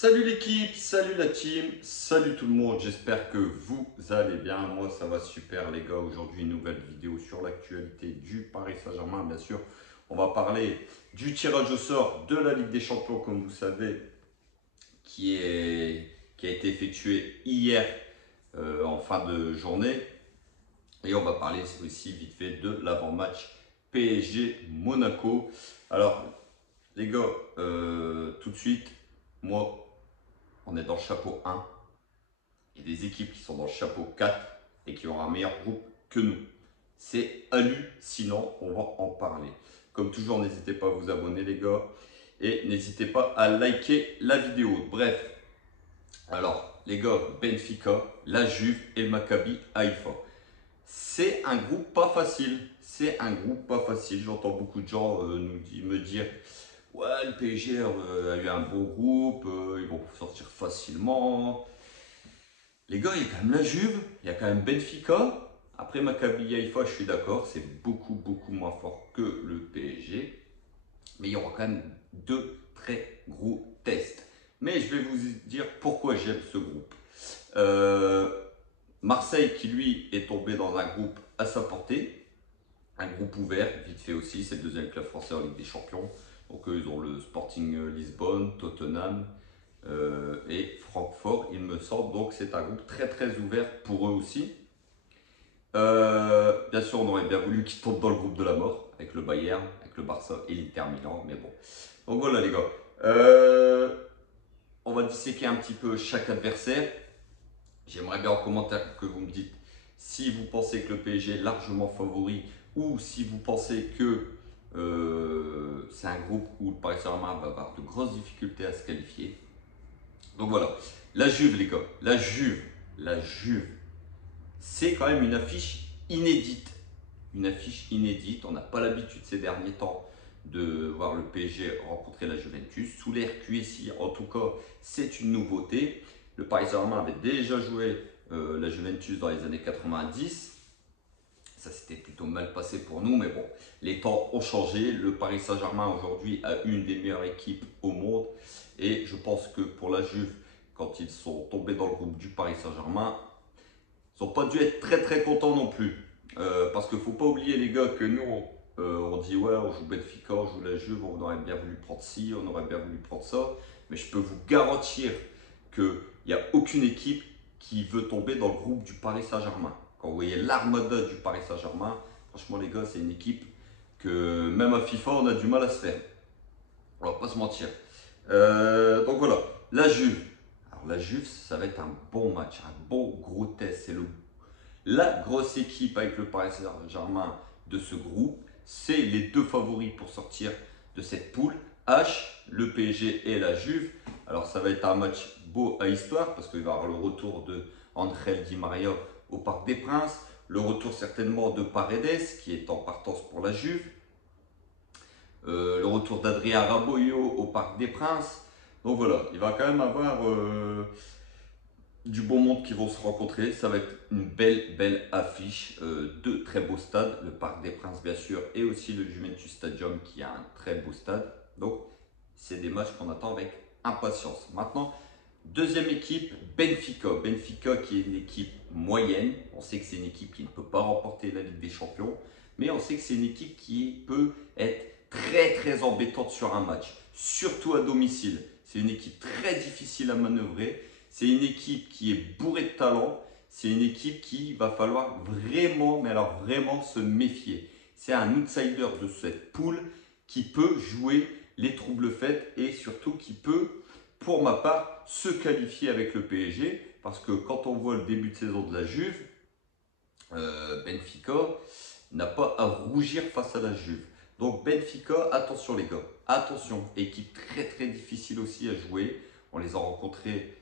Salut l'équipe, salut la team, salut tout le monde, j'espère que vous allez bien. Moi ça va super les gars. Aujourd'hui une nouvelle vidéo sur l'actualité du Paris Saint-Germain. Bien sûr, on va parler du tirage au sort de la Ligue des Champions, comme vous savez, qui a été effectué hier en fin de journée. Et on va parler aussi vite fait de l'avant-match PSG Monaco. Alors les gars, tout de suite, moi on est dans le chapeau 1. Il y a des équipes qui sont dans le chapeau 4 et qui ont un meilleur groupe que nous. C'est hallucinant, on va en parler. Comme toujours, n'hésitez pas à vous abonner les gars et n'hésitez pas à liker la vidéo. Bref, alors les gars, Benfica, la Juve et le Maccabi Haïfa. C'est un groupe pas facile. C'est un groupe pas facile. J'entends beaucoup de gens me dire ouais, le PSG a eu un beau groupe, ils vont sortir facilement. Les gars, il y a quand même la Juve, il y a quand même Benfica. Après Maccabi Haïfa, je suis d'accord, c'est beaucoup moins fort que le PSG. Mais il y aura quand même deux très gros tests. Mais je vais vous dire pourquoi j'aime ce groupe. Euh, Marseille qui lui est tombé dans un groupe à sa portée. Un groupe ouvert, vite fait aussi, c'est le deuxième club français en Ligue des Champions. Donc eux, ils ont le Sporting Lisbonne, Tottenham, et Francfort, il me semble. Donc c'est un groupe très ouvert pour eux aussi. Bien sûr, on aurait bien voulu qu'ils tombent dans le groupe de la mort, avec le Bayern, avec le Barça et l'Inter Milan, mais bon. Donc voilà les gars. On va disséquer un petit peu chaque adversaire. J'aimerais bien en commentaire que vous me dites si vous pensez que le PSG est largement favori ou si vous pensez que c'est un groupe où le Paris Saint-Germain va avoir de grosses difficultés à se qualifier. Donc voilà, la Juve les gars, la Juve, c'est quand même une affiche inédite. Une affiche inédite, on n'a pas l'habitude ces derniers temps de voir le PSG rencontrer la Juventus. Sous l'ère QSI, en tout cas, c'est une nouveauté. Le Paris Saint-Germain avait déjà joué la Juventus dans les années 90. Ça s'était plutôt mal passé pour nous, mais bon, les temps ont changé. Le Paris Saint-Germain aujourd'hui a une des meilleures équipes au monde. Et je pense que pour la Juve, quand ils sont tombés dans le groupe du Paris Saint-Germain, ils n'ont pas dû être très contents non plus. Parce qu'il ne faut pas oublier les gars que nous, on dit ouais, on joue Benfica, on joue la Juve, on aurait bien voulu prendre ci, on aurait bien voulu prendre ça. Mais je peux vous garantir qu'il n'y a aucune équipe qui veut tomber dans le groupe du Paris Saint-Germain. Quand vous voyez l'armada du Paris Saint-Germain, franchement les gars, c'est une équipe que même à FIFA, on a du mal à se faire. On va pas se mentir. Donc voilà, la Juve. Alors la Juve, ça va être un bon match, un bon gros test. C'est la grosse équipe avec le Paris Saint-Germain de ce groupe. C'est les deux favoris pour sortir de cette poule H, le PSG et la Juve. Alors ça va être un match beau à histoire parce qu'il va y avoir le retour de Angel Di Maria au Parc des Princes, le retour certainement de Paredes qui est en partance pour la Juve, le retour d'Adrien Raboio au Parc des Princes. Donc voilà, il va quand même avoir du bon monde qui vont se rencontrer. Ça va être une belle affiche. Deux très beaux stades, le Parc des Princes bien sûr et aussi le Juventus Stadium qui a un très beau stade. Donc c'est des matchs qu'on attend avec impatience. Maintenant, deuxième équipe, Benfica. Benfica qui est une équipe moyenne. On sait que c'est une équipe qui ne peut pas remporter la Ligue des Champions. Mais on sait que c'est une équipe qui peut être très embêtante sur un match. Surtout à domicile. C'est une équipe très difficile à manœuvrer. C'est une équipe qui est bourrée de talent. C'est une équipe qui va falloir vraiment, mais alors vraiment se méfier. C'est un outsider de cette poule qui peut jouer les troubles faits et surtout qui peut, pour ma part, se qualifier avec le PSG. Parce que quand on voit le début de saison de la Juve, Benfica n'a pas à rougir face à la Juve. Donc Benfica, attention les gars, attention, équipe très difficile aussi à jouer. On les a rencontrés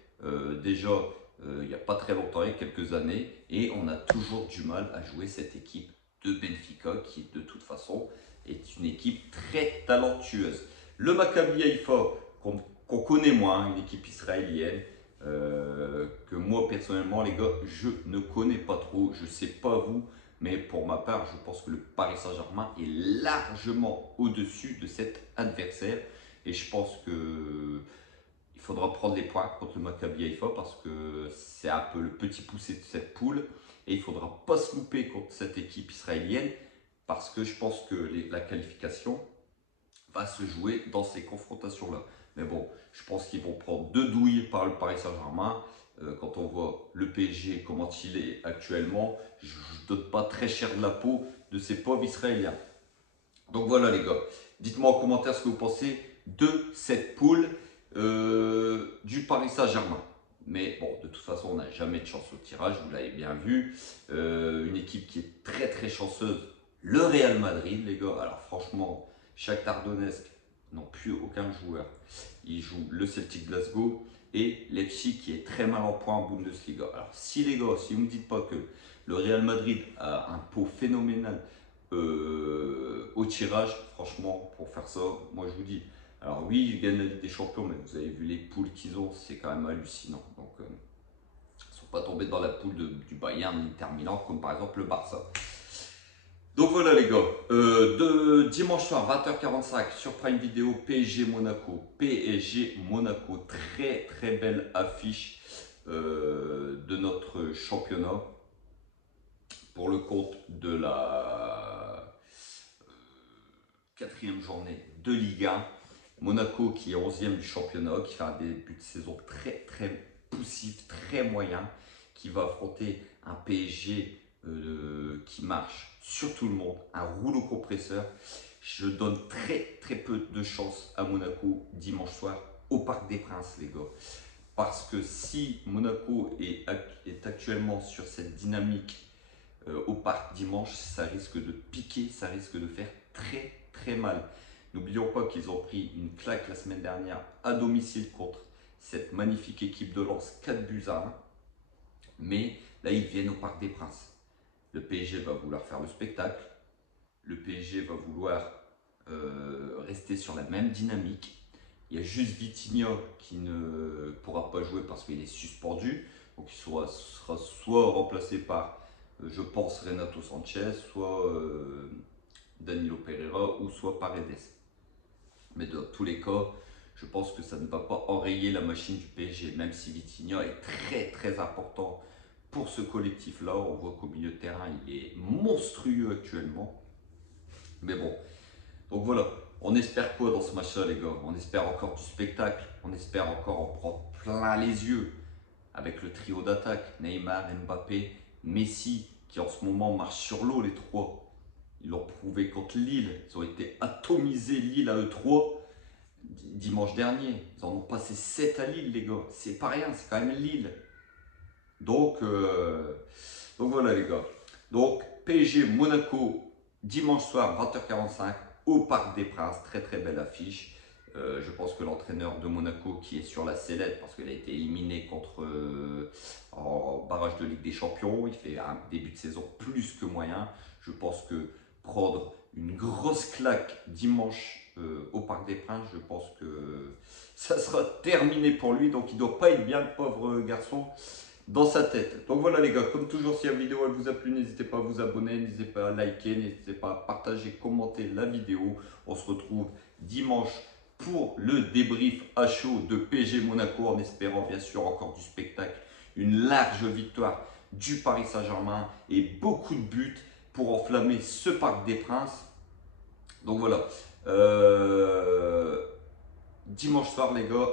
déjà il n'y a pas très longtemps, il y a quelques années, et on a toujours du mal à jouer cette équipe de Benfica qui de toute façon est une équipe très talentueuse. Le Maccabi Haïfa, qu'on connaît moins, une équipe israélienne, que moi personnellement les gars, je ne connais pas trop, je ne sais pas vous, mais pour ma part, je pense que le Paris Saint-Germain est largement au-dessus de cet adversaire, et je pense que il faudra prendre les points contre le Maccabi Haïfa parce que c'est un peu le petit poussé de cette poule. Et il ne faudra pas se louper contre cette équipe israélienne parce que je pense que la qualification va se jouer dans ces confrontations-là. Mais bon, je pense qu'ils vont prendre 2 douilles par le Paris Saint-Germain. Quand on voit le PSG, comment il est actuellement, je ne donne pas très cher de la peau de ces pauvres Israéliens. Donc voilà les gars, dites-moi en commentaire ce que vous pensez de cette poule du Paris Saint-Germain. Mais bon, de toute façon, on n'a jamais de chance au tirage, vous l'avez bien vu. Une équipe qui est très très chanceuse, le Real Madrid, les gars. Alors franchement, Shakhtar Donetsk n'ont plus aucun joueur. Ils jouent le Celtic Glasgow et Leipzig qui est très mal en point en Bundesliga. Alors si les gars, si vous ne me dites pas que le Real Madrid a un pot phénoménal au tirage, franchement, pour faire ça, moi je vous dis, alors oui, ils gagnent la Ligue des Champions, mais vous avez vu les poules qu'ils ont, c'est quand même hallucinant. Donc, ils ne sont pas tombés dans la poule du Bayern, l'Inter Milan, comme par exemple le Barça. Donc voilà les gars, de dimanche soir 20h45 sur Prime Video, PSG Monaco. PSG Monaco, très très belle affiche de notre championnat pour le compte de la 4e journée de Ligue 1. Monaco qui est 11e du championnat, qui fait un début de saison très très poussif, très moyen, qui va affronter un PSG qui marche sur tout le monde, un rouleau compresseur. Je donne très très peu de chance à Monaco dimanche soir au Parc des Princes les gars. Parce que si Monaco est actuellement sur cette dynamique au Parc dimanche, ça risque de piquer, ça risque de faire très très mal. N'oublions pas qu'ils ont pris une claque la semaine dernière à domicile contre cette magnifique équipe de Lens, 4 buts à 1. Mais là, ils viennent au Parc des Princes. Le PSG va vouloir faire le spectacle. Le PSG va vouloir rester sur la même dynamique. Il y a juste Vitinha qui ne pourra pas jouer parce qu'il est suspendu. Donc il sera soit remplacé par, je pense, Renato Sanchez, soit Danilo Pereira ou soit Paredes. Mais dans tous les cas, je pense que ça ne va pas enrayer la machine du PSG, même si Vitinha est très très important pour ce collectif-là. On voit qu'au milieu de terrain, il est monstrueux actuellement. Mais bon, donc voilà, on espère quoi dans ce match-là, les gars? On espère encore du spectacle, on espère encore en prendre plein les yeux avec le trio d'attaque, Neymar, Mbappé, Messi, qui en ce moment marche sur l'eau, les trois. Ils l'ont prouvé contre Lille, ils ont été atomisés Lille à eux trois dimanche dernier. Ils en ont passé 7 à Lille, les gars. C'est pas rien, c'est quand même Lille. Donc voilà, les gars. Donc, PSG Monaco, dimanche soir, 20h45, au Parc des Princes. Très très belle affiche. Je pense que l'entraîneur de Monaco qui est sur la sellette parce qu'il a été éliminé en barrage de Ligue des Champions, il fait un début de saison plus que moyen. Je pense que prendre une grosse claque dimanche au Parc des Princes, je pense que ça sera terminé pour lui. Donc il ne doit pas être bien, le pauvre garçon, dans sa tête. Donc voilà les gars, comme toujours, si la vidéo elle vous a plu, n'hésitez pas à vous abonner, n'hésitez pas à liker, n'hésitez pas à partager, commenter la vidéo. On se retrouve dimanche pour le débrief à chaud de PSG Monaco, en espérant bien sûr encore du spectacle, une large victoire du Paris Saint-Germain et beaucoup de buts pour enflammer ce Parc des Princes. Donc voilà, dimanche soir les gars,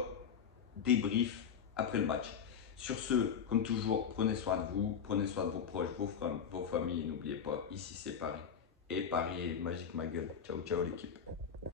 débrief après le match. Sur ce, comme toujours, prenez soin de vous, prenez soin de vos proches, vos familles, et n'oubliez pas, ici c'est Paris. Et Paris est magique ma gueule. Ciao ciao l'équipe.